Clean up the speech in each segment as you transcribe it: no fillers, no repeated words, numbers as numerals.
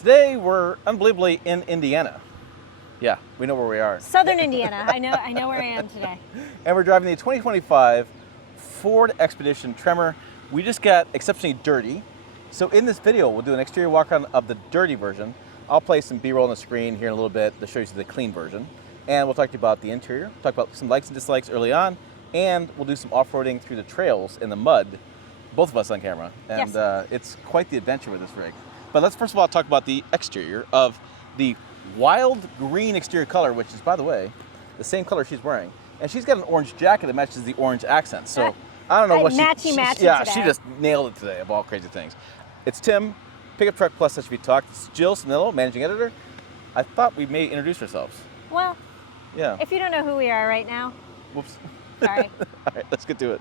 Today we're unbelievably in Indiana. Yeah, we know where we are. Southern Indiana. I know where I am today. And we're driving the 2025 Ford Expedition Tremor. We just got exceptionally dirty. So in this video, we'll do an exterior walk-around of the dirty version. I'll play some B-roll on the screen here in a little bit to show you the clean version. And we'll talk to you about the interior, talk about some likes and dislikes early on, and we'll do some off-roading through the trails in the mud, both of us on camera. And yes. It's quite the adventure with this rig. But let's first of all talk about the exterior of the wild green exterior color, which is, by the way, the same color she's wearing. And she's got an orange jacket that matches the orange accent. So I don't know what matchy yeah, today. she just nailed it today of all crazy things. It's Tim, Pickup Truck Plus SUV Talk. It's Jill Sanillo, managing editor. I thought we may introduce ourselves. Well, yeah. If you don't know who we are right now, Whoops. sorry. All right, let's get to it.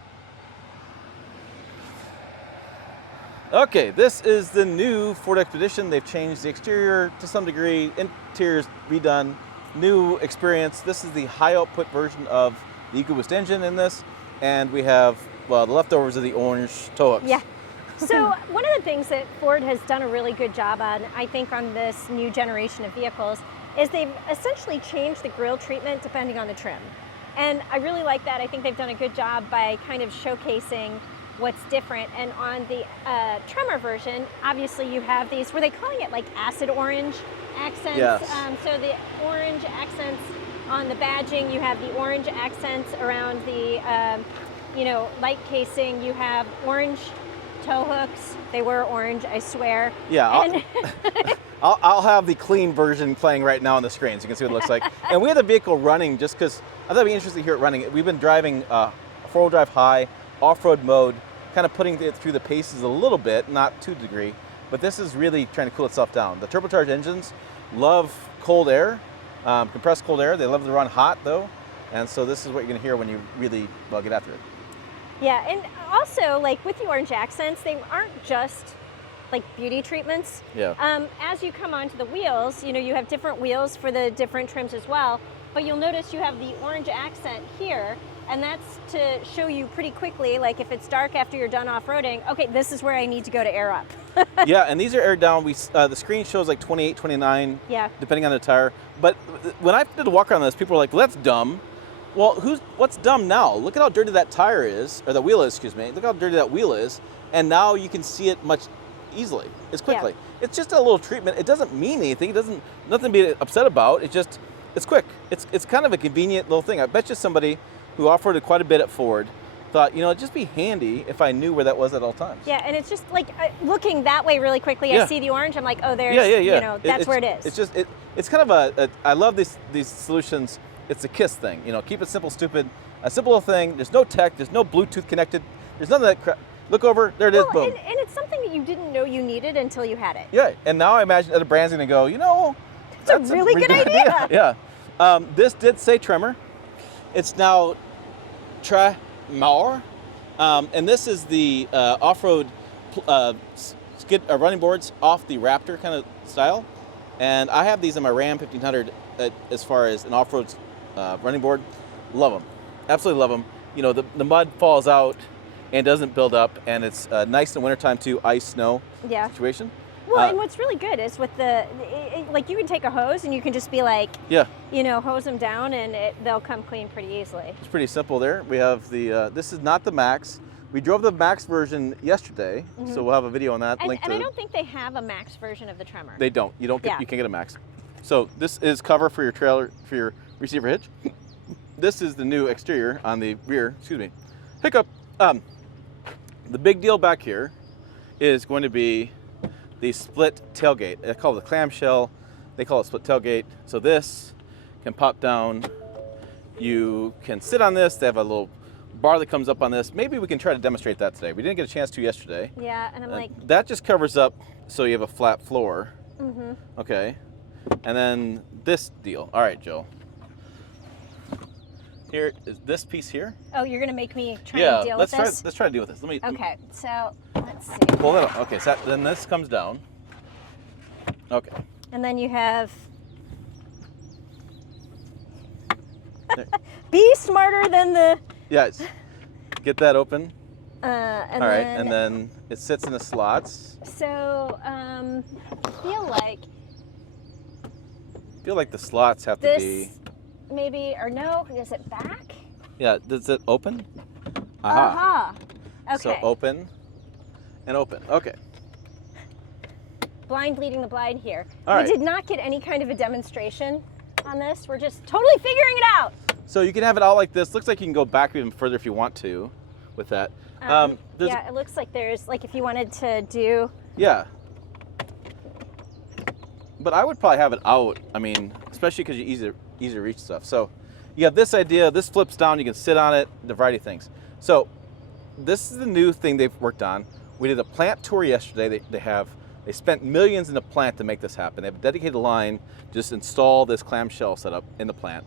Okay, this is the new Ford Expedition. They've changed the exterior to some degree, interior's redone, new experience. This is the high output version of the EcoBoost engine in this, and we have, well, the leftovers of the orange tow hooks. Yeah. So one of the things that Ford has done a really good job on, I think, on this new generation of vehicles, is they've essentially changed the grille treatment depending on the trim. And I really like that. I think they've done a good job by kind of showcasing what's different. And on the Tremor version, obviously you have these, were they calling it like acid orange accents? Yes. So the orange accents on the badging, you have the orange accents around the light casing, you have orange tow hooks. They were orange, I swear. Yeah, And I'll have the clean version playing right now on the screen so you can see what it looks like. And we had the vehicle running just because I thought it'd be interesting to hear it running. We've been driving four-wheel drive high, off-road mode, kind of putting it through the paces a little bit, not to a degree, but this is really trying to cool itself down. The turbocharged engines love cold air, compressed cold air. They love to run hot though, and so this is what you're gonna hear when you really, well, get after it. yeah, and also like with the orange accents, they aren't just like beauty treatments. Yeah. As you come onto the wheels, you have different wheels for the different trims as well, but you'll notice you have the orange accent here, and that's to show you pretty quickly, like if it's dark after you're done off-roading, okay, this is where I need to go to air up. Yeah, and these are aired down. The screen shows like 28, 29, Yeah. depending on the tire. But when I did a walk around this, people were like, well, that's dumb. Well, what's dumb now? Look at how dirty that tire is, or the wheel is, excuse me. Look how dirty that wheel is, and now you can see it much easily, as quickly. Yeah. It's just a little treatment. It doesn't mean anything. Nothing to be upset about. It's quick. It's kind of a convenient little thing. I bet you somebody who off-roaded quite a bit at Ford thought, it'd just be handy if I knew where that was at all times. Yeah, and it's just like looking that way really quickly, Yeah. I see the orange, I'm like, oh, there's, Yeah. that's where it is. It's just, it's kind of I love these solutions. It's a KISS thing, keep it simple, stupid. A simple little thing, there's no tech, there's no Bluetooth connected, there's none of that crap. Look over, there it is, boom. And it's something that you didn't know you needed until you had it. Yeah, and now I imagine other brands are gonna go, That's a really good idea. Yeah. This did say Tremor. It's now Tremor. And this is the off-road running boards off the Raptor kind of style. And I have these in my Ram 1500 as far as an off-road running board. Love them. Absolutely love them. The mud falls out and doesn't build up, and it's nice in the wintertime too, ice, snow situation. Well, and what's really good is with like you can take a hose and you can just be like, hose them down and they'll come clean pretty easily. It's pretty simple there. We have this is not the Max. We drove the Max version yesterday, so we'll have a video on that. And I don't think they have a Max version of the Tremor. They don't. You can't get a Max. So this is cover for your trailer, for your receiver hitch. This is the new exterior on the rear, hiccup. The big deal back here is going to be the split tailgate. They call it the clamshell. They call it split tailgate. So this can pop down. You can sit on this. They have a little bar that comes up on this. Maybe we can try to demonstrate that today. We didn't get a chance to yesterday. Yeah, and I'm like... That just covers up so you have a flat floor. Okay. And then this deal. All right, Jill. Here is this piece here. Oh, you're gonna make me try and deal with this? Let's try to deal with this. Okay, so let's see. Pull that up. Okay, so then this comes down. Okay. And then you have... Be smarter than the... Yes. Get that open. And All right, and then it sits in the slots. So I feel like the slots have to be. this maybe, or no, is it back? Yeah, does it open? Aha. Okay. So open and open. Okay. Blind leading the blind here. All right. We did not get any kind of a demonstration on this. We're just totally figuring it out. So you can have it all like this. Looks like you can go back even further if you want to with that. Yeah, it looks like there's, like, if you wanted to do. Yeah. But I would probably have it out. I mean, especially because you easy to reach stuff. So you have this idea. This flips down. You can sit on it. The variety of things. So this is the new thing they've worked on. We did a plant tour yesterday. They spent millions in the plant to make this happen. They have a dedicated line to just install this clamshell setup in the plant.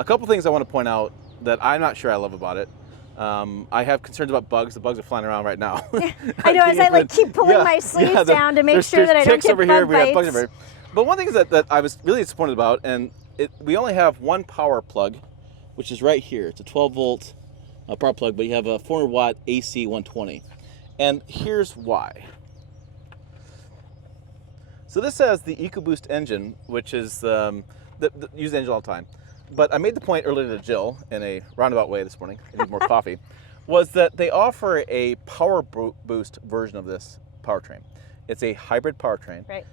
A couple things I want to point out that I'm not sure I love about it. I have concerns about bugs. The bugs are flying around right now. I know, as I keep pulling my sleeves down to make sure that I don't get bug bites. Bugs over here. But one thing is that I was really disappointed about, and we only have one power plug, which is right here. It's a 12-volt power plug, but you have a 400-watt AC 120. And here's why. So this has the EcoBoost engine, which is use the engine all the time. But I made the point earlier to Jill in a roundabout way this morning, I need more coffee, was that they offer a power boost version of this powertrain. It's a hybrid powertrain. Right.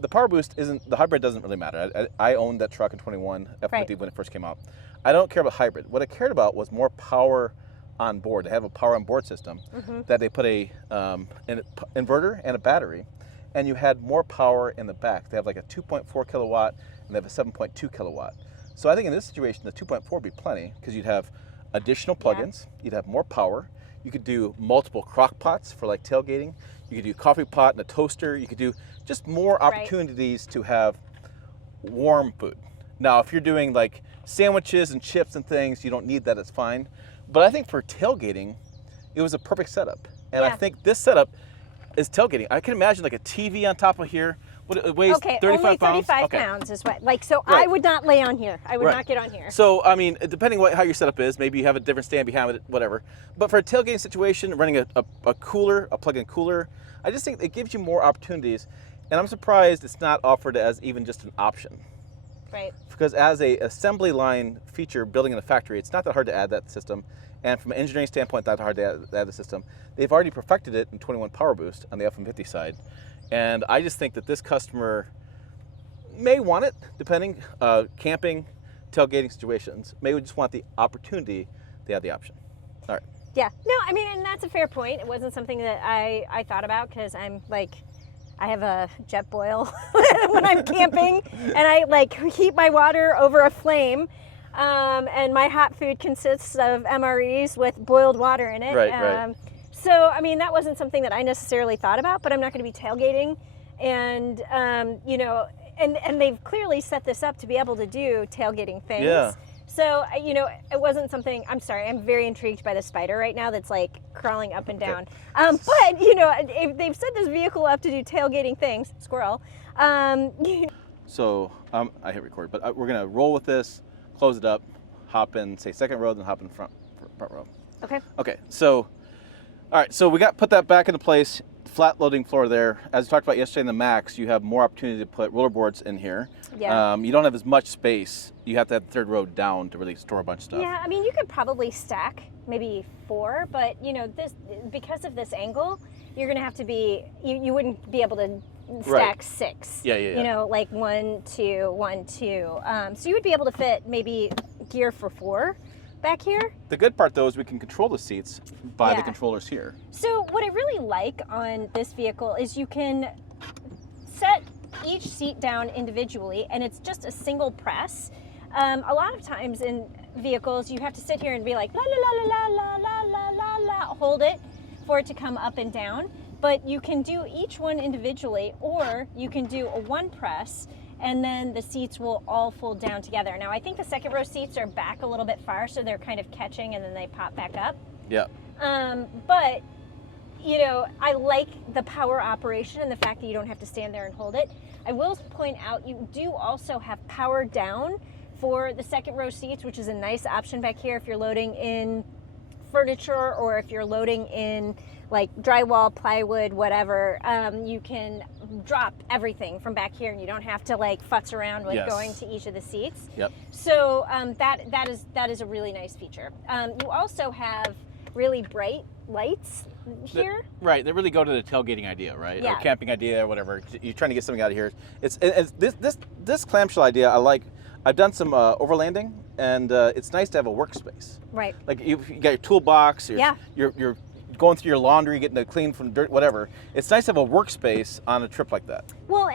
The power boost the hybrid doesn't really matter. I owned that truck in 21 F-50 when it first came out. I don't care about hybrid. What I cared about was more power on board. They have a power on board system that they put an inverter and a battery, and you had more power in the back. They have like a 2.4 kilowatt and they have a 7.2 kilowatt. So I think in this situation, the 2.4 would be plenty because you'd have additional plugins, you'd have more power, you could do multiple crock pots for like tailgating, you could do coffee pot and a toaster, you could do just more opportunities to have warm food. Now, if you're doing like sandwiches and chips and things, you don't need that, it's fine. But I think for tailgating, it was a perfect setup. And I think this setup is tailgating. I can imagine like a TV on top of here. It weighs 35 only 35 pounds? pounds is what, I would not lay on here. I would not get on here. So, I mean, depending how your setup is, maybe you have a different stand behind it, whatever. But for a tailgating situation, running a cooler, a plug-in cooler, I just think it gives you more opportunities. And I'm surprised it's not offered as even just an option. Right. Because as a assembly line feature building in a factory, it's not that hard to add that system. And from an engineering standpoint, not that hard to add the system. They've already perfected it in 21 Power Boost on the F-150 side. And I just think that this customer may want it, depending, camping, tailgating situations, may just want the opportunity to have the option. All right. Yeah, no, I mean, and that's a fair point. It wasn't something that I thought about because I'm like, I have a jet boil when I'm camping, and I like heat my water over a flame, and my hot food consists of MREs with boiled water in it. Right. So, I mean, that wasn't something that I necessarily thought about, but I'm not going to be tailgating, and you know, and they've clearly set this up to be able to do tailgating things. Yeah. So, you know, it wasn't something, I'm sorry, I'm very intrigued by the spider right now that's like crawling up and down. But, you know, if they've set this vehicle up to do tailgating things, squirrel. So, I hit record, but we're going to roll with this, close it up, hop in, say second row, then hop in front row. Okay. Okay, so, all right, so we put that back into place. Flat loading floor there. As we talked about yesterday in the Max, you have more opportunity to put rollerboards in here. Yeah. You don't have as much space. You have to have the third row down to really store a bunch of stuff. Yeah, I mean, you could probably stack maybe 4, but you know, because of this angle, you're gonna have to be, you wouldn't be able to stack 6. Yeah. You know, like 1, 2, 1, 2. So you would be able to fit maybe gear for 4 back here. The good part though is we can control the seats by the controllers here. So what I really like on this vehicle is you can set each seat down individually and it's just a single press. A lot of times in vehicles you have to sit here and be like la la la la la la la la la, hold it for it to come up and down, but you can do each one individually, or you can do a one press and then the seats will all fold down together. Now I think the second row seats are back a little bit far, so they're kind of catching and then they pop back up. Yeah. But you know, I like the power operation and the fact that you don't have to stand there and hold it. I will point out you do also have power down for the second row seats, which is a nice option back here if you're loading in furniture, or if you're loading in like drywall, plywood, whatever, you can drop everything from back here, and you don't have to like futz around with going to each of the seats. Yep. So that is a really nice feature. You also have really bright lights here. Right, they really go to the tailgating idea, right? Yeah. Or camping idea, or whatever. You're trying to get something out of here. It's this clamshell idea. I like. I've done some overlanding, and it's nice to have a workspace. Right. Like you got your toolbox. You're going through your laundry, getting it clean from dirt, whatever. It's nice to have a workspace on a trip like that. Well,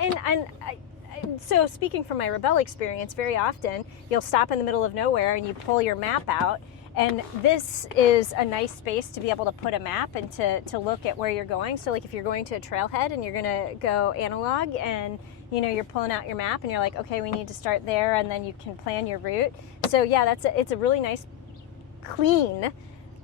so speaking from my Rebel experience, very often you'll stop in the middle of nowhere and you pull your map out, and this is a nice space to be able to put a map and to look at where you're going. So like if you're going to a trailhead and you're gonna go analog, and you're pulling out your map and you're like, okay, we need to start there, and then you can plan your route. So yeah, it's a really nice, clean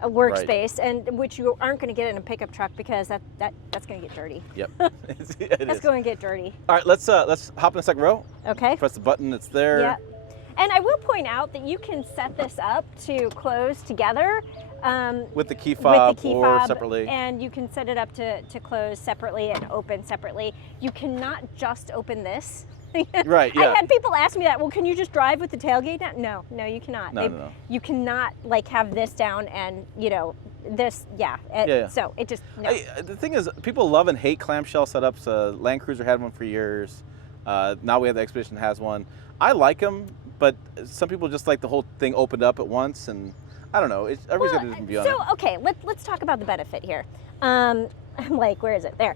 workspace, and which you aren't going to get in a pickup truck, because that's going to get dirty. Yep. That's going to get dirty. All right, let's hop in the second row. Okay. Press the button. It's there. Yeah. And I will point out that you can set this up to close together. With the key fob, with the key or fob, separately. And you can set it up to close separately and open separately. You cannot just open this. Right, yeah. I had people ask me that, well, can you just drive with the tailgate down? No, you cannot. No. You cannot like have this down and, this, so it just, no. The thing is, people love and hate clamshell setups. Land Cruiser had one for years. Now we have the Expedition has one. I like them, but some people just like the whole thing opened up at once, and I don't know. Everybody's got a different view on it. So, okay, let's talk about the benefit here. I'm like, where is it? There.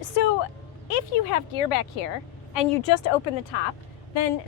So if you have gear back here, and you just open the top, then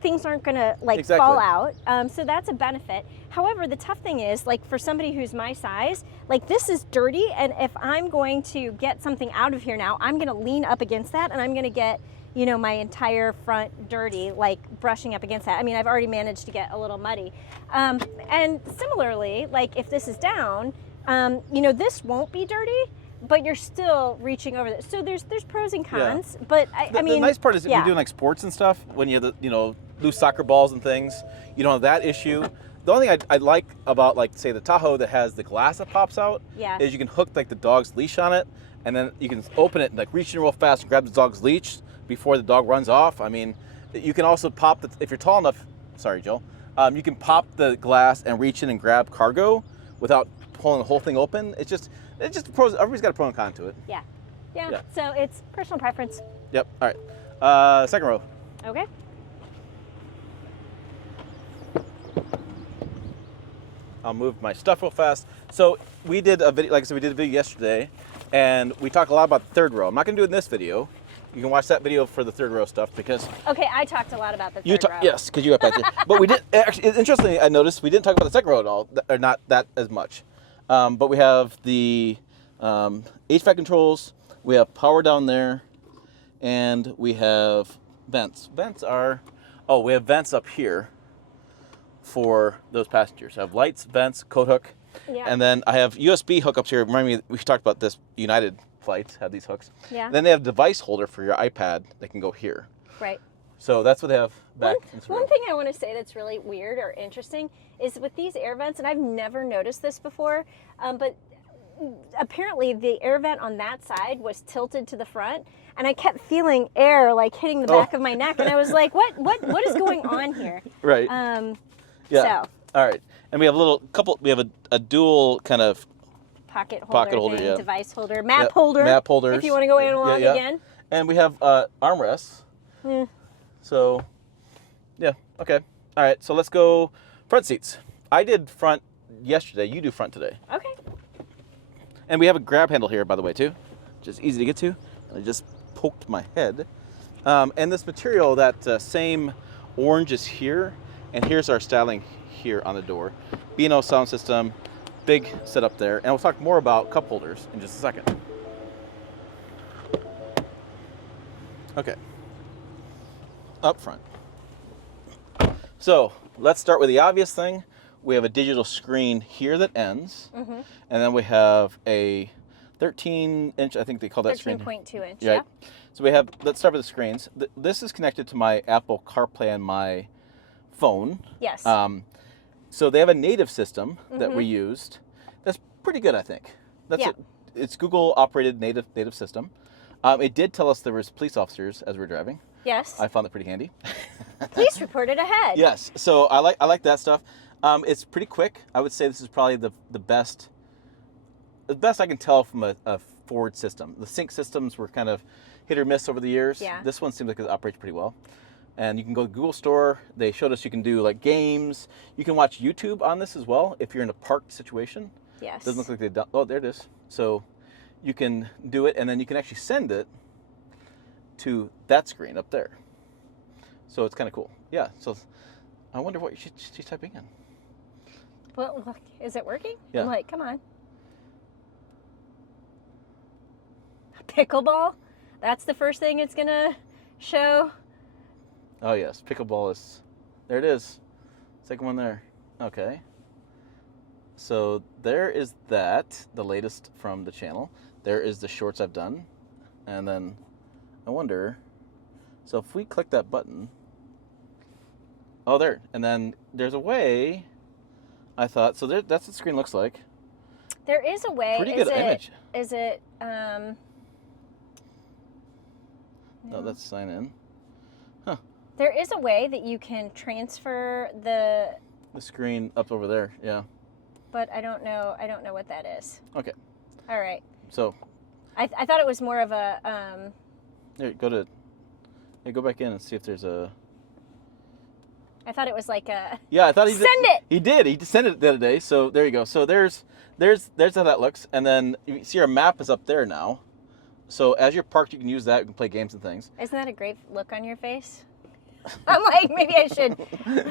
things aren't gonna fall out. So that's a benefit. However, the tough thing is, like for somebody who's my size, like this is dirty, and if I'm going to get something out of here now, I'm gonna lean up against that, and I'm gonna get, my entire front dirty, like brushing up against that. I mean, I've already managed to get a little muddy. And similarly, like if this is down, this won't be dirty, but you're still reaching over this. So there's pros and cons, but I mean, the nice part is if you're doing like sports and stuff, when you have the, loose soccer balls and things, you don't have that issue. The only thing I like about, like, say the Tahoe that has the glass that pops out, is you can hook like the dog's leash on it, and then you can open it and like reach in real fast and grab the dog's leash before the dog runs off. I mean, you can also pop if you're tall enough. Sorry, Joel. You can pop the glass and reach in and grab cargo without pulling the whole thing open. It's just pros. Everybody's got a pro and con to it. Yeah. So it's personal preference. Yep. All right. Second row. Okay. I'll move my stuff real fast. So we did a video, like I said, we did a video yesterday, and we talked a lot about the third row. I'm not going to do it in this video. You can watch that video for the third row stuff, because okay, I talked a lot about the third row. Yes, because you got back to but we did actually. Interestingly, I noticed we didn't talk about the second row at all, or not that as much. But we have the HVAC controls. We have power down there, and we have vents. We have vents up here for those passengers. I have lights, vents, coat hook, and then I have USB hookups here. Remind me, we talked about this. United flights have these hooks. Yeah. Then they have a device holder for your iPad that can go here. Right. So that's what they have back. One thing I want to say that's really weird or interesting is with these air vents, and I've never noticed this before, but apparently the air vent on that side was tilted to the front, and I kept feeling air like hitting the back of my neck, and I was like, what is going on here? Right. So. All right. And we have we have a dual kind of pocket holder thing, device holder, map holder. Map holders. If you want to go analog again. And we have armrests. So, okay. All right, so let's go front seats. I did front yesterday. You do front today. Okay. And we have a grab handle here, by the way, too, which is easy to get to. I just poked my head. And this material, that same orange is here, and here's our styling here on the door. B&O sound system, big setup there. And we'll talk more about cup holders in just a second. Okay. Up front. So let's start with the obvious thing. We have a digital screen here that ends, and then we have a 13-inch, I think they call that screen. 13.2 inch, right. So let's start with the screens. This is connected to my Apple CarPlay and my phone. Yes. So they have a native system that we used. That's pretty good, I think. That's it. It's Google operated native system. It did tell us there was police officers as we were driving. Yes. I found that pretty handy. Police reported ahead. Yes. So I like that stuff. It's pretty quick. I would say this is probably the best I can tell from a Ford system. The sync systems were kind of hit or miss over the years. Yeah. This one seems like it operates pretty well. And you can go to Google Store. They showed us you can do like games. You can watch YouTube on this as well if you're in a parked situation. Yes. Doesn't look like they've done. Oh, there it is. So you can do it, and then you can actually send it to that screen up there. So it's kind of cool. Yeah. So I wonder what she's typing in. Well, look, is it working? Yeah. I'm like, come on. Pickleball? That's the first thing it's gonna show. Oh yes, pickleball is. There it is. Second one there. Okay. So there is that, the latest from the channel. There is the shorts I've done, and then I wonder. So if we click that button. Oh, there, and then there's a way. I thought so. That's what the screen looks like. There is a way. Pretty good image. Is it? No, that's sign in. Huh. There is a way that you can transfer the screen up over there. Yeah. But I don't know what that is. Okay. All right. So. I thought it was more of a. Here, go back in and see if there's a. I thought it was like a. Yeah, I thought he send did. it. He did. He sent it the other day. So there you go. So there's how that looks, and then you see our map is up there now. So as you're parked, you can use that. You can play games and things. Isn't that a great look on your face? I'm like, maybe I should.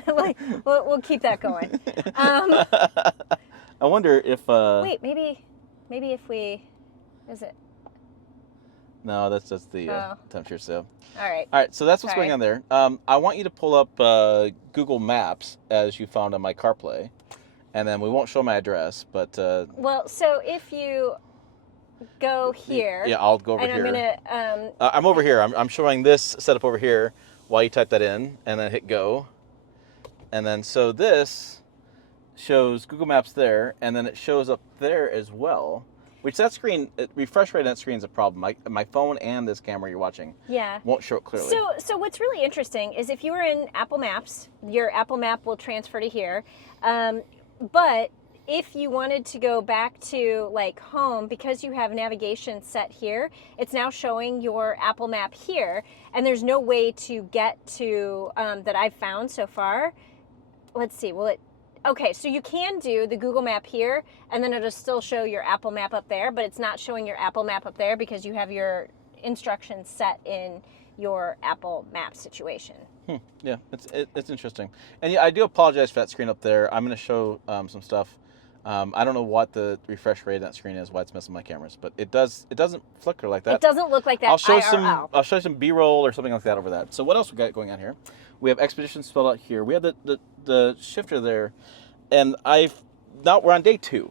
Like, we'll keep that going. I wonder if. Wait, maybe if we. Is it? No, that's just the temperature. So. All right. All right. So that's what's going on there. I want you to pull up Google Maps as you found on my CarPlay, and then we won't show my address, but. Well, so if you go here. Yeah, I'll go over and here. I'm gonna. I'm over here. I'm showing this setup over here while you type that in, and then hit go. And then so this shows Google Maps there, and then it shows up there as well. Which that screen, refresh rate on that screen is a problem. My phone and this camera you're watching won't show it clearly. So what's really interesting is if you were in Apple Maps, your Apple Map will transfer to here. But if you wanted to go back to like home, because you have navigation set here, it's now showing your Apple Map here, and there's no way to get to that I've found so far. Let's see, will it? Okay, so you can do the Google Map here, and then it'll still show your Apple Map up there, but it's not showing your Apple Map up there because you have your instructions set in your Apple Map situation. Yeah, it's interesting. And yeah, I do apologize for that screen up there. I'm going to show some stuff. I don't know what the refresh rate of that screen is, why it's messing with my cameras, but it doesn't flicker like that. It doesn't look like that. I'll show IRL. I'll show you some B-roll or something like that over that. So what else we got going on here? We have Expedition spelled out here. We have the shifter there, and we're on day 2.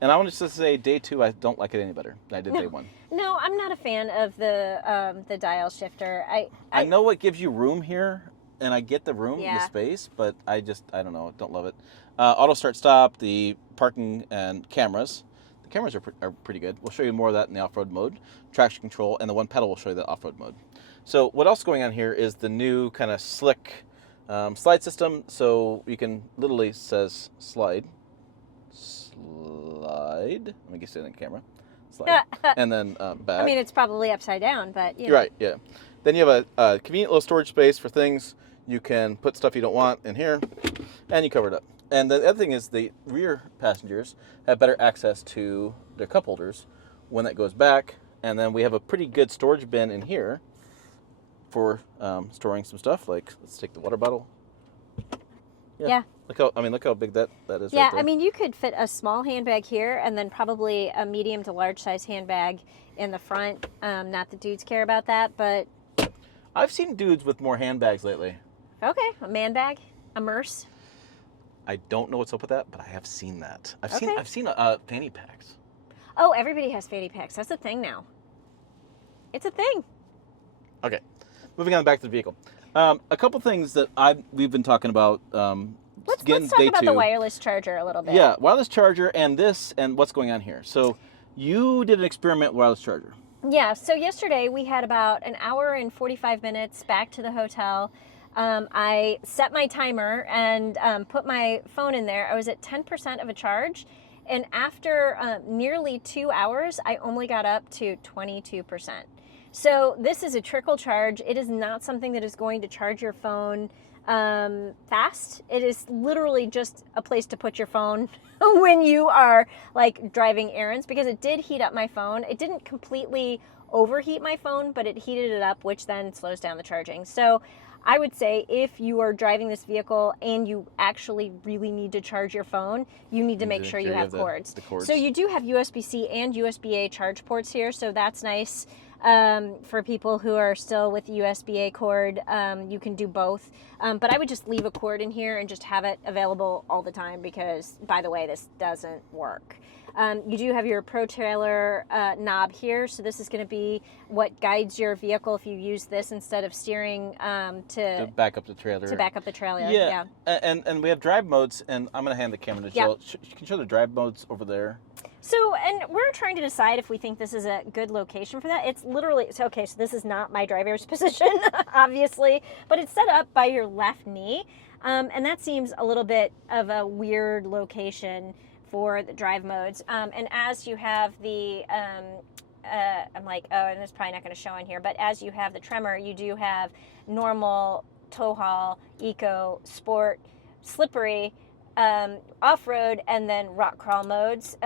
And I want to just say day 2, I don't like it any better than I did day 1. No, I'm not a fan of the dial shifter. I know it gives you room here, and I get the room, the space, but I don't know, don't love it. Auto start stop, the parking and cameras. The cameras are pretty good. We'll show you more of that in the off-road mode. Traction control, and the one pedal will show you the off-road mode. So what else going on here is the new kind of slick slide system. So you can literally says slide. Let me get it in the camera. Slide. And then back. I mean, it's probably upside down, but You're right, yeah. Then you have a convenient little storage space for things. You can put stuff you don't want in here, and you cover it up. And the other thing is the rear passengers have better access to their cup holders when that goes back. And then we have a pretty good storage bin in here for storing some stuff. Like, let's take the water bottle. Yeah. Look how big that is. Yeah, right there. I mean, you could fit a small handbag here, and then probably a medium to large size handbag in the front. Not that dudes care about that, but I've seen dudes with more handbags lately. okay, a man bag, a Merce. I don't know what's up with that, but I have seen that. I've seen fanny packs. Oh, everybody has fanny packs. That's a thing now. It's a thing. Okay, moving on back to the vehicle. A couple things that we've been talking about Let's talk about the wireless charger a little bit. Yeah, wireless charger and this and what's going on here. So you did an experiment with wireless charger. Yeah, so yesterday we had about an hour and 45 minutes back to the hotel. I set my timer and put my phone in there. I was at 10% of a charge. And after nearly 2 hours, I only got up to 22%. So this is a trickle charge. It is not something that is going to charge your phone fast. It is literally just a place to put your phone when you are like driving errands, because it did heat up my phone. It didn't completely overheat my phone, but it heated it up, which then slows down the charging. So I would say if you are driving this vehicle and you actually really need to charge your phone, you need to make sure you have cords. The cords. So you do have USB-C and USB-A charge ports here, so that's nice. For people who are still with the USB-A cord, you can do both. But I would just leave a cord in here and just have it available all the time because, by the way, this doesn't work. You do have your Pro Trailer knob here, so this is going to be what guides your vehicle if you use this instead of steering to back up the trailer. To back up the trailer, yeah. And we have drive modes, and I'm going to hand the camera to Jill. You can show the drive modes over there. So, and we're trying to decide if we think this is a good location for that. It's literally, so okay, so this is not my driver's position, obviously, but it's set up by your left knee, and that seems a little bit of a weird location for the drive modes. And as you have the, I'm like, oh, and it's probably not going to show on here, but as you have the Tremor, you do have normal, tow haul, eco, sport, slippery, off-road, and then rock crawl modes.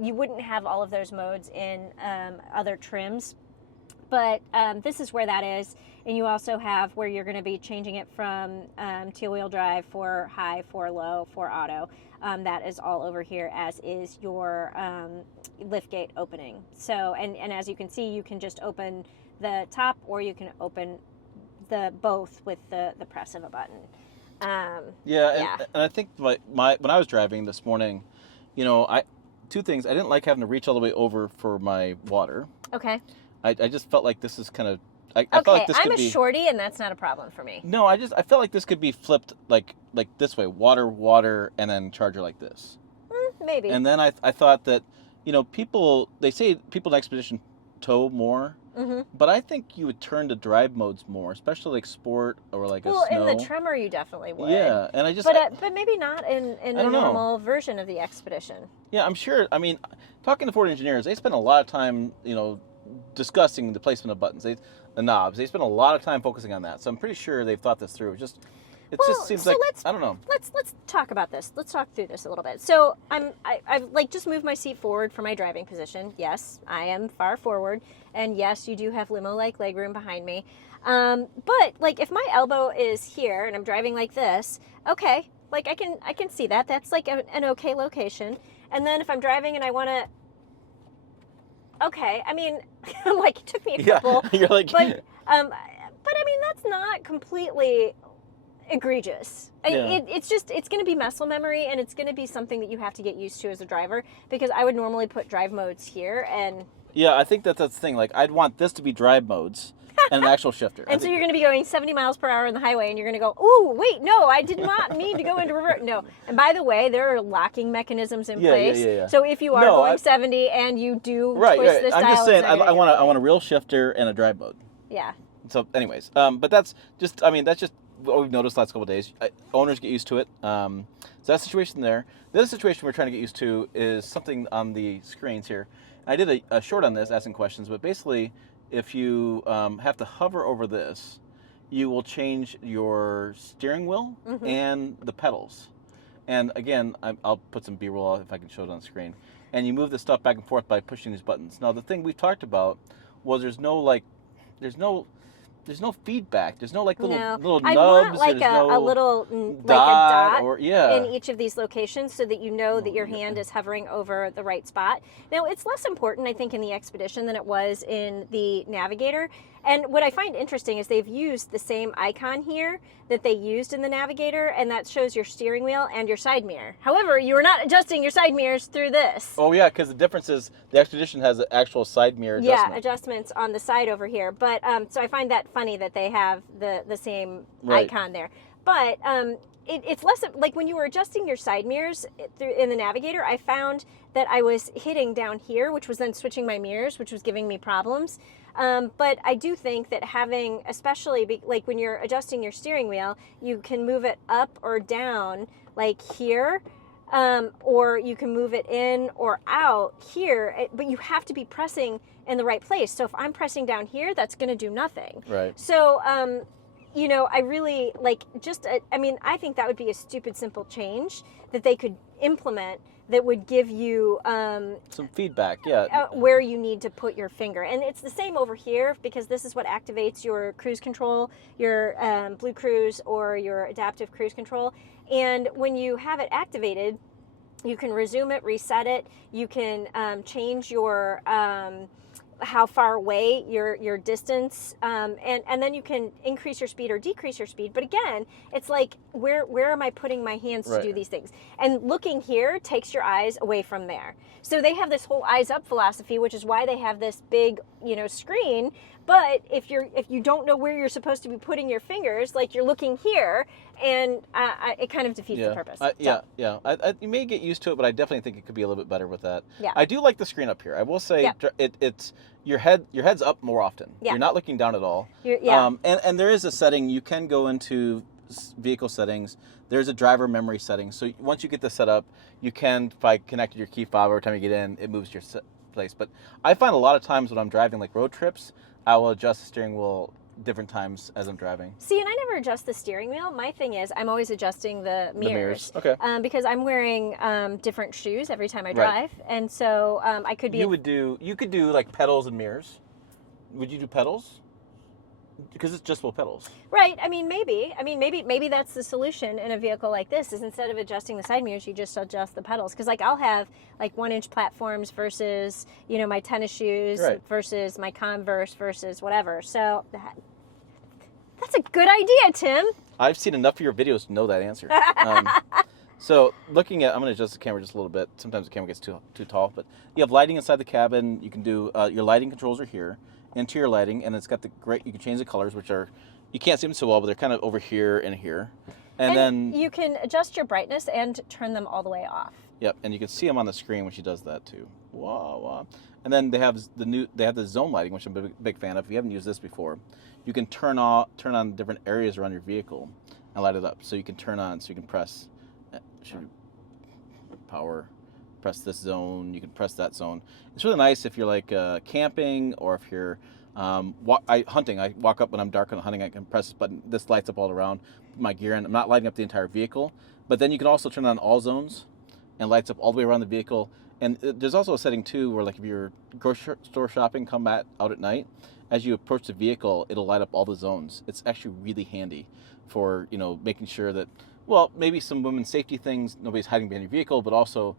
You wouldn't have all of those modes in other trims, but this is where that is. And you also have where you're going to be changing it from teal-wheel drive for high, for low, for auto. That is all over here, as is your liftgate opening. So, and as you can see, you can just open the top, or you can open the both with the press of a button. And I think my when I was driving this morning, you know, two things. I didn't like having to reach all the way over for my water. Okay. I just felt like this is kind of. I okay, felt like this I'm could a shorty, and that's not a problem for me. No, I felt like this could be flipped like this way: water, and then charger like this. Maybe. And then I thought that, you know, they say people in Expedition tow more. Mm-hmm. But I think you would turn to drive modes more, especially like sport or like a snow. Well, in the Tremor, you definitely would. Yeah, and I just. But maybe not in a normal version of the Expedition. Yeah, I'm sure. I mean, talking to Ford engineers, they spend a lot of time, you know, discussing the placement of buttons, the knobs. They spend a lot of time focusing on that. So I'm pretty sure they've thought this through. It just seems like, I don't know. Let's talk about this. Let's talk through this a little bit. So I've like just moved my seat forward for my driving position. Yes, I am far forward, and yes, you do have limo-like legroom behind me. But like if my elbow is here and I'm driving like this, okay, like I can see that. That's like an okay location. And then if I'm driving and I want to. Okay, I mean, like it took me a couple. You're like, but I mean that's not completely egregious. It's going to be muscle memory, and it's going to be something that you have to get used to as a driver, because I would normally put drive modes here and. Yeah, I think that's the thing. Like I'd want this to be drive modes and an actual shifter. And so you're going to be going 70 miles per hour on the highway, and you're going to go, ooh, wait, no, I did not mean to go into reverse. No. And by the way, there are locking mechanisms in place. Yeah. So if you are going 70 and you do twist this dial, I'm just saying, I want a real shifter and a drive mode. Yeah. So anyways, but that's just what we've noticed the last couple of days. Owners get used to it. So that situation there. The other situation we're trying to get used to is something on the screens here. I did a short on this, asking questions, but basically, if you have to hover over this, you will change your steering wheel and the pedals. And again, I'll put some B-roll if I can show it on the screen. And you move this stuff back and forth by pushing these buttons. Now, the thing we talked about was there's no feedback. There's no little nubs. I want like a little dot or, in each of these locations, so that you know that your hand is hovering over the right spot. Now, it's less important, I think, in the Expedition than it was in the Navigator. And what I find interesting is they've used the same icon here that they used in the Navigator, and that shows your steering wheel and your side mirror. However, you are not adjusting your side mirrors through this. Oh yeah, because the difference is the Expedition has an actual side mirror adjustment. Yeah, adjustments on the side over here. But so I find that funny that they have the same icon there. But it's less of, like when you were adjusting your side mirrors in the Navigator, I found that I was hitting down here, which was then switching my mirrors, which was giving me problems. But I do think that having, especially like when you're adjusting your steering wheel, you can move it up or down, like here, or you can move it in or out here, but you have to be pressing in the right place. So if I'm pressing down here, that's going to do nothing. Right. So, you know, I really like I mean, I think that would be a stupid, simple change that they could implement that would give you some feedback, yeah, where you need to put your finger. And it's the same over here, because this is what activates your cruise control, your Blue Cruise or your adaptive cruise control. And when you have it activated, you can resume it, reset it. You can change your how far away your distance, and then you can increase your speed or decrease your speed. But again, it's like, where am I putting my hands to do these things? And looking here takes your eyes away from there. So they have this whole eyes up philosophy, which is why they have this big, you know, screen. But if you don't know where you're supposed to be putting your fingers, like you're looking here, and it kind of defeats the purpose. You may get used to it, but I definitely think it could be a little bit better with that. Yeah. I do like the screen up here. I will say it's your head's up more often. Yeah. You're not looking down at all. And there is a setting you can go into vehicle settings. There's a driver memory setting. So once you get this set up, you can, by connecting your key fob, every time you get in, it moves your place. But I find a lot of times when I'm driving like road trips, I will adjust the steering wheel different times as I'm driving. See, and I never adjust the steering wheel. My thing is, I'm always adjusting the mirrors. Okay. Because I'm wearing different shoes every time I drive, and so I could be. You could do like pedals and mirrors. Would you do pedals? Because it's adjustable pedals. Right. I mean, maybe that's the solution in a vehicle like this. Is instead of adjusting the side mirrors, you just adjust the pedals. Because like I'll have like 1-inch platforms versus, you know, my tennis shoes versus my Converse versus whatever. So that's a good idea, Tim. I've seen enough of your videos to know that answer. So looking at, I'm going to adjust the camera just a little bit. Sometimes the camera gets too tall, but you have lighting inside the cabin. You can do your lighting controls are here, interior lighting, and it's got the you can change the colors, which are, you can't see them so well, but they're kind of over here and here. And then you can adjust your brightness and turn them all the way off. Yep, and you can see them on the screen when she does that too. Wow. And then they have the zone lighting, which I'm a big fan of. If you haven't used this before, you can turn on different areas around your vehicle and light it up. So you can turn on, so you can press power, press this zone, you can press that zone. It's really nice if you're like camping, or if you're hunting. I walk up when I'm dark and hunting, I can press this button. This lights up all around my gear, and I'm not lighting up the entire vehicle. But then you can also turn on all zones and lights up all the way around the vehicle. And there's also a setting too where, like, if you're grocery store shopping, come out at night, as you approach the vehicle, it'll light up all the zones. It's actually really handy for, you know, making sure that, well, maybe some women's safety things, nobody's hiding behind your vehicle, but also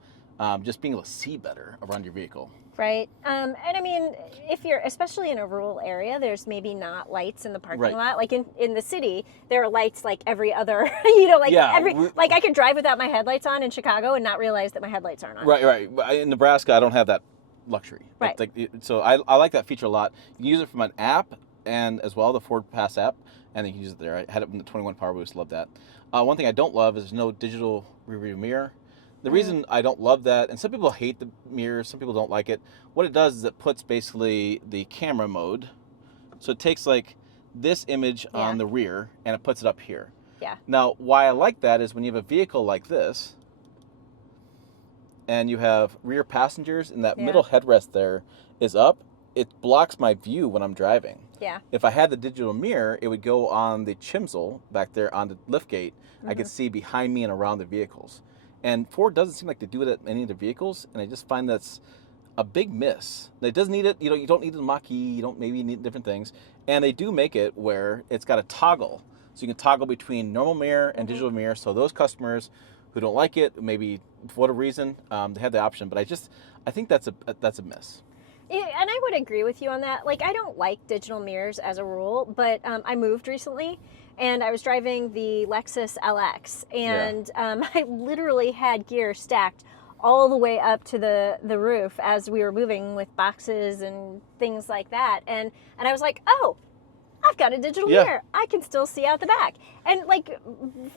just being able to see better around your vehicle. Right. And I mean, if you're, especially in a rural area, there's maybe not lights in the parking lot. Like in the city, there are lights like every other, you know, like like I could drive without my headlights on in Chicago and not realize that my headlights aren't on. Right. In Nebraska, I don't have that luxury. Right. So I like that feature a lot. You can use it from an app, and as well the Ford Pass app, and you can use it there. I had it in the 21 Power Boost. Love that. One thing I don't love is there's no digital rearview mirror. The reason I don't love that, and some people hate the mirrors, some people don't like it, what it does is it puts basically the camera mode. So it takes like this image on the rear and it puts it up here. Yeah. Now, why I like that is when you have a vehicle like this and you have rear passengers and that middle headrest there is up, it blocks my view when I'm driving. Yeah. If I had the digital mirror, it would go on the chimsel back there on the liftgate. I could see behind me and around the vehicles. And Ford doesn't seem like they do it at any of their vehicles, and I just find that's a big miss. It doesn't need it, you know, you don't need the Mach-E, you don't maybe need different things. And they do make it where it's got a toggle. So you can toggle between normal mirror and digital mirror. So those customers who don't like it, maybe for whatever reason, they have the option. But I think that's a miss. Yeah, and I would agree with you on that. Like, I don't like digital mirrors as a rule, but I moved recently, and I was driving the Lexus LX, and I literally had gear stacked all the way up to the roof as we were moving with boxes and things like that. And I was like, oh, I've got a digital mirror. I can still see out the back. And like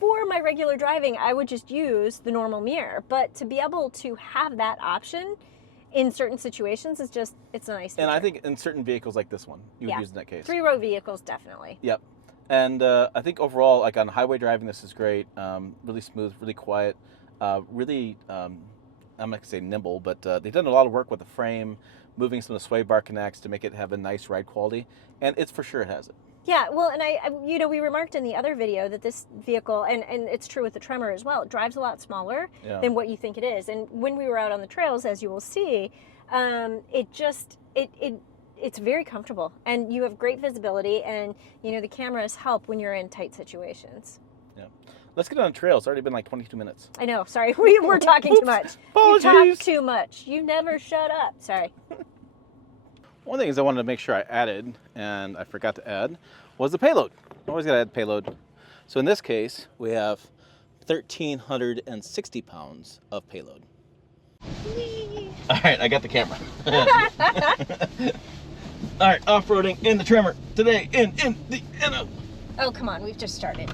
for my regular driving, I would just use the normal mirror. But to be able to have that option in certain situations is just, it's a nice feature. And I think in certain vehicles like this one, you would use in that case. 3-row vehicles, definitely. Yep. And I think overall, like on highway driving, this is great. Really smooth, really quiet, really, I'm not going to say nimble, but they've done a lot of work with the frame, moving some of the sway bar connects to make it have a nice ride quality. And it's for sure it has it. Yeah, well, and I you know, we remarked in the other video that this vehicle, and it's true with the Tremor as well, it drives a lot smaller than what you think it is. And when we were out on the trails, as you will see, it's very comfortable, and you have great visibility, and you know the cameras help when you're in tight situations. Yeah, let's get on the trail. It's already been like 22 minutes. I know. Sorry, we were talking too much. Apologies. You talk too much. You never shut up. Sorry. One thing is I wanted to make sure I added, and I forgot to add, was the payload. Always got to add payload. So in this case, we have 1,360 pounds of payload. Whee. All right, I got the camera. All right, off-roading in the Tremor today in the NO. Oh, come on, we've just started.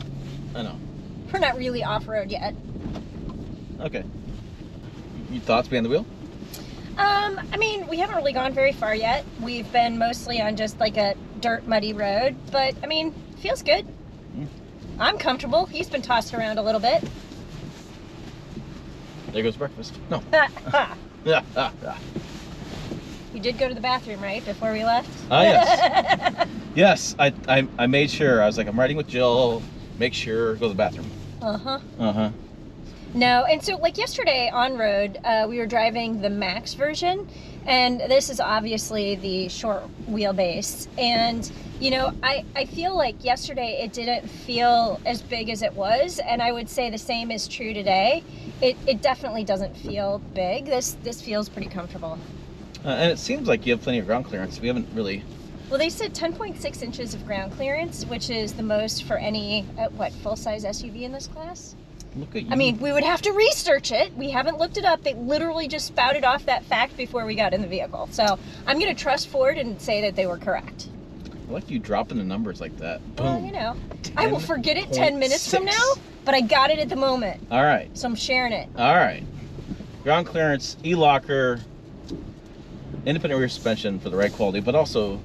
I know. We're not really off-road yet. Okay. Your thoughts behind the wheel? I mean, we haven't really gone very far yet. We've been mostly on just like a dirt, muddy road, but I mean, feels good. I'm comfortable. He's been tossed around a little bit. There goes breakfast. No. You did go to the bathroom, right, before we left? Ah, yes. Yes, I made sure. I was like, I'm riding with Jill. Make sure, go to the bathroom. Uh-huh. Uh-huh. No, and so like yesterday on road, we were driving the Max version, and this is obviously the short wheelbase. And, you know, I feel like yesterday it didn't feel as big as it was, and I would say the same is true today. It definitely doesn't feel big. This feels pretty comfortable. And it seems like you have plenty of ground clearance. We haven't really... Well, they said 10.6 inches of ground clearance, which is the most for any, full-size SUV in this class? Look at you. I mean, we would have to research it. We haven't looked it up. They literally just spouted off that fact before we got in the vehicle. So I'm going to trust Ford and say that they were correct. I like you dropping the numbers like that. Boom. Well, you know, I will forget it 10 minutes from now, but I got it at the moment. All right. So I'm sharing it. All right. Ground clearance, E-locker, independent rear suspension for the right quality, but also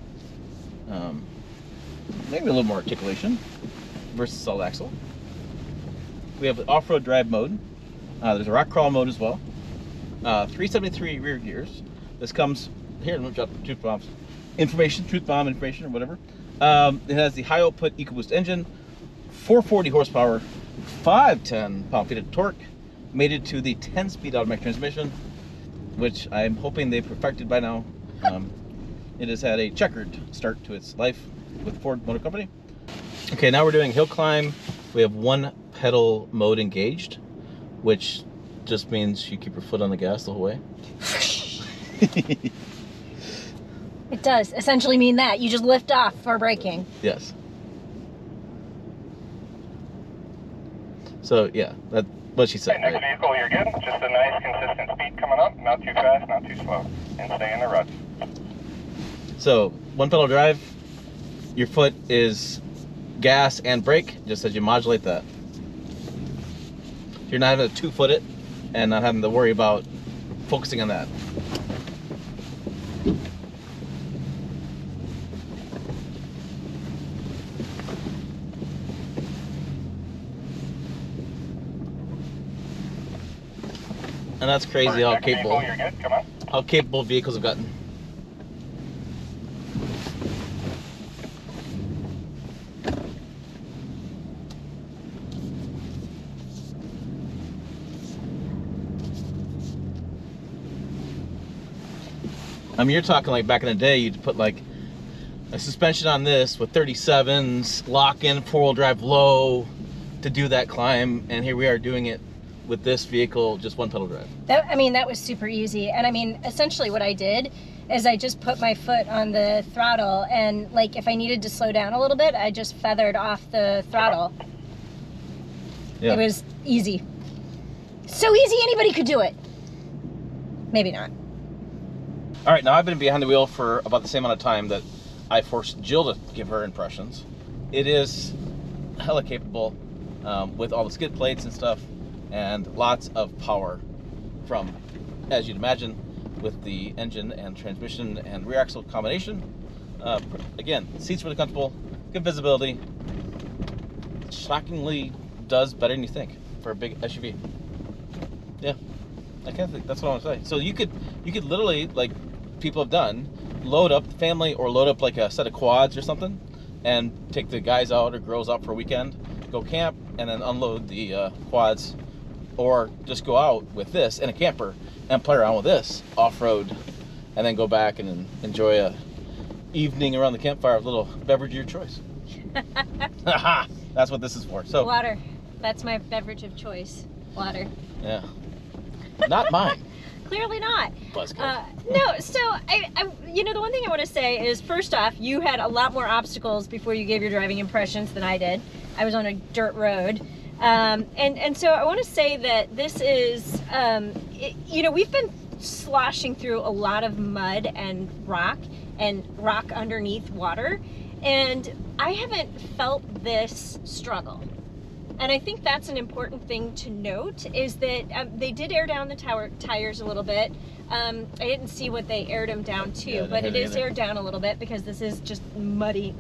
maybe a little more articulation versus solid axle. We have off-road drive mode. There's a rock crawl mode as well. 373 rear gears. This comes here. Let me drop the truth bomb information or whatever. It has the high output EcoBoost engine, 440 horsepower, 510 pound-feet of torque, mated to the 10-speed automatic transmission, which I'm hoping they perfected by now. It has had a checkered start to its life with Ford Motor Company. Okay, now we're doing hill climb. We have one pedal mode engaged, which just means you keep your foot on the gas the whole way. It does essentially mean that. You just lift off for braking. Yes. So, yeah, that's what she said. Okay, next vehicle, you're good. Just a nice, consistent speed coming up. Not too fast, not too slow. And stay in the rut. So, one pedal drive, your foot is gas and brake, just as you modulate that. You're not having to 2-foot it and not having to worry about focusing on that. And that's crazy how capable, you're good. Come on. how capable vehicles have gotten. I mean, you're talking like back in the day, you'd put like a suspension on this with 37s, lock in 4-wheel drive low to do that climb, and here we are doing it with this vehicle, just one pedal drive. That was super easy. And I mean, essentially what I did is I just put my foot on the throttle, and like if I needed to slow down a little bit, I just feathered off the throttle. Yeah. It was easy. So easy anybody could do it. Maybe not. All right, now I've been behind the wheel for about the same amount of time that I forced Jill to give her impressions. It is hella capable with all the skid plates and stuff, and lots of power from, as you'd imagine, with the engine and transmission and rear axle combination. Again, seats really comfortable, good visibility. Shockingly does better than you think for a big SUV. Yeah, I kind of think that's what I want to say. So you could literally, like people have done, load up the family or load up like a set of quads or something, and take the guys out or girls out for a weekend, go camp, and then unload the quads, or just go out with this in a camper and play around with this off-road, and then go back and enjoy a evening around the campfire with a little beverage of your choice. That's what this is for. So water. That's my beverage of choice. Water. Yeah. Not mine. Clearly not. No, so I, the one thing I want to say is, first off, you had a lot more obstacles before you gave your driving impressions than I did. I was on a dirt road. And so I want to say that this is, we've been sloshing through a lot of mud and rock underneath water, and I haven't felt this struggle. And I think that's an important thing to note, is that they did air down the tires a little bit. I didn't see what they aired them down to, Yeah, but it is aired down a little bit because this is just muddy.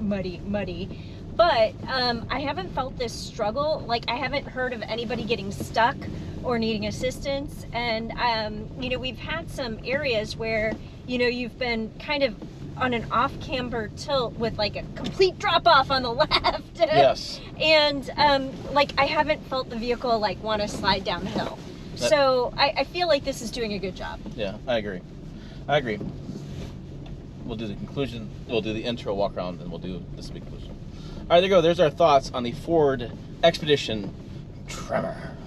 But I haven't felt this struggle. Like, I haven't heard of anybody getting stuck or needing assistance. And, we've had some areas where, you've been kind of on an off-camber tilt with like a complete drop-off on the left. Yes. And, I haven't felt the vehicle want to slide down the hill. So I feel like this is doing a good job. Yeah, I agree. We'll do the conclusion. We'll do the intro walk around, and we'll do this big conclusion. All right, there you go. There's our thoughts on the Ford Expedition Tremor.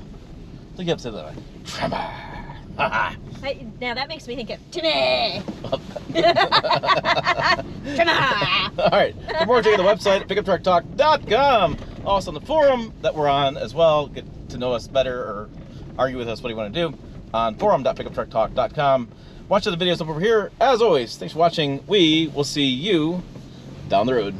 Look, you have to say that way. Tremor. Now that makes me think of Timmy. Timmy. All right. For more, check out the website, pickuptrucktalk.com. Also on the forum that we're on as well. Get to know us better or argue with us. What do you want to do? On forum.pickuptrucktalk.com. Watch the videos over here. As always, thanks for watching. We will see you down the road.